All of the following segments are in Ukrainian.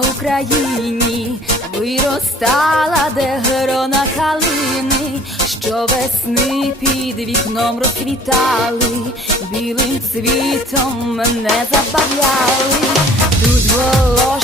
Україні виростала, де грона калини, що весни під вікном розквітали, білим цвітом не забавляли, тут волош.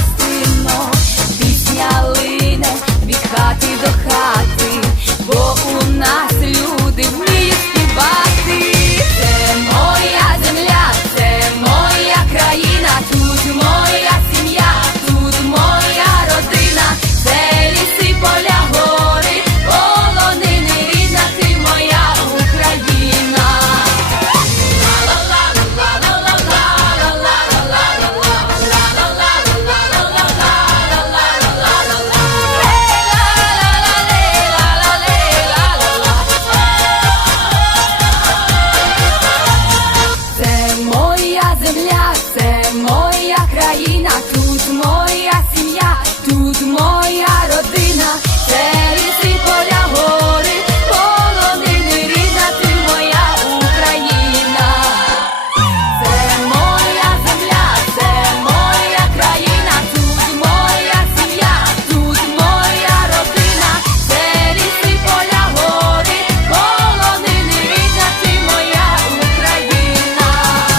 моя.